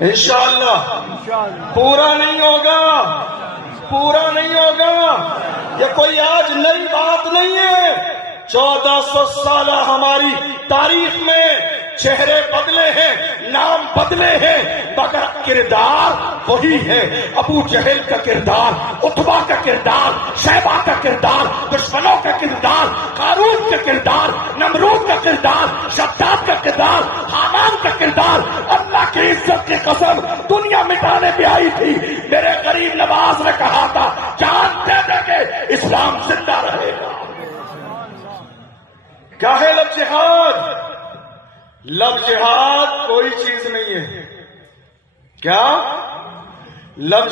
انشاءاللہ پورا نہیں ہوگا، پورا نہیں ہوگا۔ یہ کوئی آج نئی بات نہیں ہے۔ 1400 سالہ ہماری تاریخ میں چہرے بدلے ہیں، نام بدلے ہیں، مگر کردار وہی ہے۔ ابو جہل کا کردار، عتبہ کا کردار، شیبہ کا کردار، دشمنوں کا کردار، قارون کا کردار، نمرود کا کردار، شداد کا کردار، حامان کا کردار۔ اللہ کی عزت کی قسم دنیا مٹانے پہ آئی تھی۔ میرے غریب نواز نے کہا تھا جان دے دے کے اسلام زندہ رہے گا۔ کیا ہے لب جہاد؟ لب جہاد کوئی چیز نہیں ہے۔ کیا لب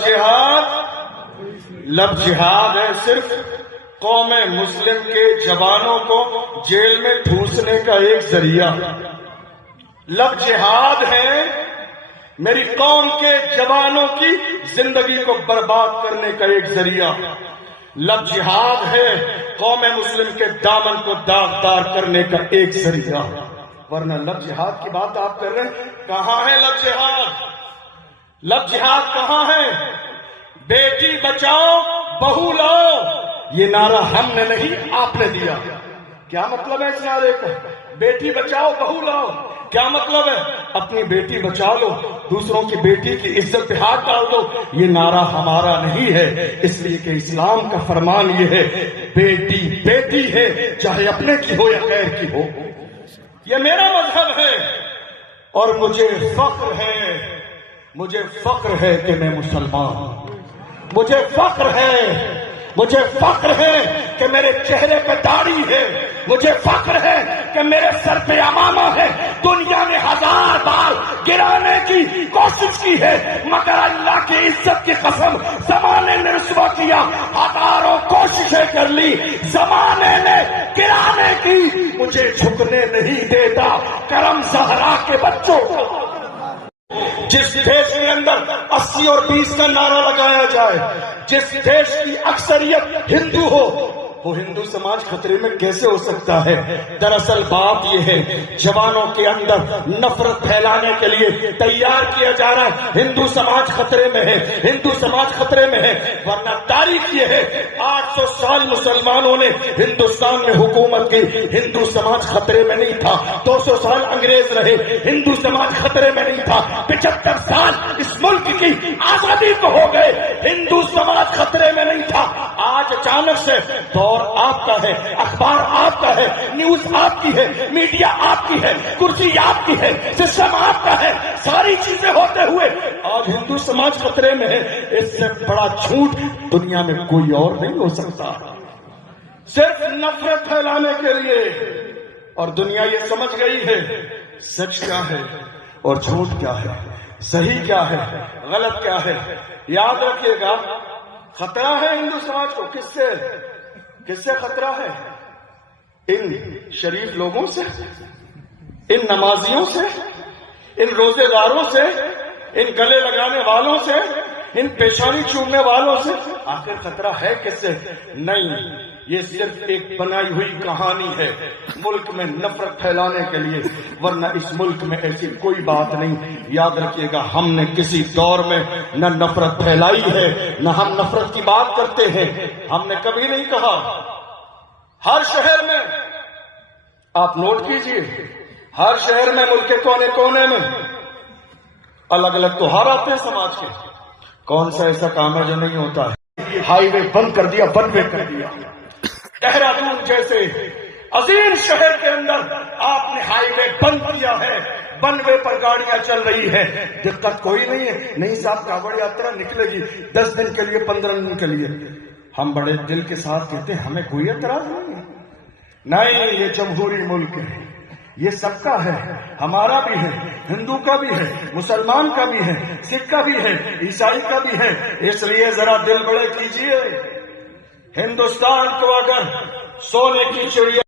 جہاد ہے صرف قوم مسلم کے جوانوں کو جیل میں ٹھوسنے کا ایک ذریعہ۔ لب جہاد ہے میری قوم کے جوانوں کی زندگی کو برباد کرنے کا ایک ذریعہ۔ لب جہاد ہے قوم مسلم کے دامن کو داغدار کرنے کا ایک ذریعہ۔ ورنہ لب جہاد کی بات آپ کر رہے ہیں، کہاں ہے لب جہاد؟ لب جہاد کہاں ہے؟ بیٹی بچاؤ بہو لاؤ، یہ نعرہ ہم نے نہیں آپ نے دیا۔ کیا مطلب ہے اس نعرے کا؟ بیٹی بچاؤ بہو لاؤ کیا مطلب ہے؟ اپنی بیٹی بچا لو، دوسروں کی بیٹی کی عزت پہ ہاتھ ڈال دو۔ یہ نعرہ ہمارا نہیں ہے، اس لیے کہ اسلام کا فرمان یہ ہے بیٹی بیٹی ہے، چاہے اپنے کی ہو یا غیر کی ہو۔ یہ میرا مذہب ہے اور مجھے فخر ہے کہ میں مسلمان ہوں۔ مجھے فخر ہے کہ میرے چہرے پہ داڑھی ہے، مجھے فخر ہے کہ میرے سر پہ امامہ ہے۔ دنیا نے 1000 بار گرانے کی کوشش کی ہے، مگر اللہ کی عزت کی قسم زمانے نے رسوا کیا۔ 1000 کوششیں کر لی، زمانے نے گرانے کی، مجھے جھکنے نہیں دیتا کرم زہرا کے بچوں کو۔ جس دیش کے اندر 80 اور 20 کا نعرہ لگایا جائے، جس دیش کی اکثریت ہندو ہو، وہ ہندو سماج خطرے میں کیسے ہو سکتا ہے؟ دراصل بات یہ ہے جوانوں کے اندر نفرت پھیلانے کے لیے تیار کیا جا رہا ہے۔ ہندو سماج خطرے میں ہے، ہندو سماج خطرے میں ہے، ورنہ تاریخ یہ ہے 800 سال مسلمانوں نے ہندوستان میں حکومت کی، ہندو سماج خطرے میں نہیں تھا۔ 200 سال انگریز رہے، ہندو سماج خطرے میں نہیں تھا۔ 75 سال اس ملک کی آزادی کو ہو گئے، ہندو سماج خطرے میں نہیں تھا۔ آج اچانک سے دور آپ کا ہے، اخبار آپ کا ہے، نیوز آپ کی ہے، میڈیا آپ کی ہے، کرسی آپ کی ہے، سسٹم آپ کا ہے، ساری چیزیں ہوتے ہوئے آج ہندو سماج خطرے میں ہے۔ اس سے بڑا جھوٹ دنیا میں کوئی اور نہیں ہو سکتا، صرف نفرت پھیلانے کے لیے۔ اور دنیا یہ سمجھ گئی ہے سچ کیا ہے اور جھوٹ کیا ہے، صحیح کیا ہے غلط کیا ہے۔ یاد رکھیے گا خطرہ ہے ہندو سماج کو، کس سے خطرہ ہے؟ ان شریف لوگوں سے، ان نمازیوں سے، ان روزے داروں سے، ان گلے لگانے والوں سے، ان پیشانی چومنے والوں سے۔ آخر خطرہ ہے کس سے؟ نہیں، یہ صرف ایک بنائی ہوئی کہانی ہے ملک میں نفرت پھیلانے کے لیے، ورنہ اس ملک میں ایسی کوئی بات نہیں۔ یاد رکھیے گا ہم نے کسی دور میں نہ نفرت پھیلائی ہے، نہ ہم نفرت کی بات کرتے ہیں۔ ہم نے کبھی نہیں کہا۔ ہر شہر میں آپ نوٹ کیجئے، ہر شہر میں ملک کے کونے کونے میں الگ الگ تہوار آتے ہیں سماج کے۔ کون سا ایسا کام ہے جو نہیں ہوتا ہے؟ ہائی وے بند کر دیا، ون وے کر دیا۔ دہرادون جیسے عظیم شہر کے اندر آپ نے ہائی وے بند کیا ہے، ون وے پر گاڑیاں چل رہی ہیں، دقت کوئی نہیں ہے۔ نہیں صاحب کاوڑ یاترا نکلے گی 10 دن کے لیے، 15 دن کے لیے، ہم بڑے دل کے ساتھ کہتے ہیں ہمیں کوئی اعتراض نہیں ہے۔ نہیں، یہ جمہوری ملک ہے، یہ سب کا ہے، ہمارا بھی ہے، ہندو کا بھی ہے، مسلمان کا بھی ہے، سکھ کا بھی ہے، عیسائی کا بھی ہے۔ اس لیے ذرا دل بڑے کیجئے۔ ہندوستان کو اگر سونے کی چڑیا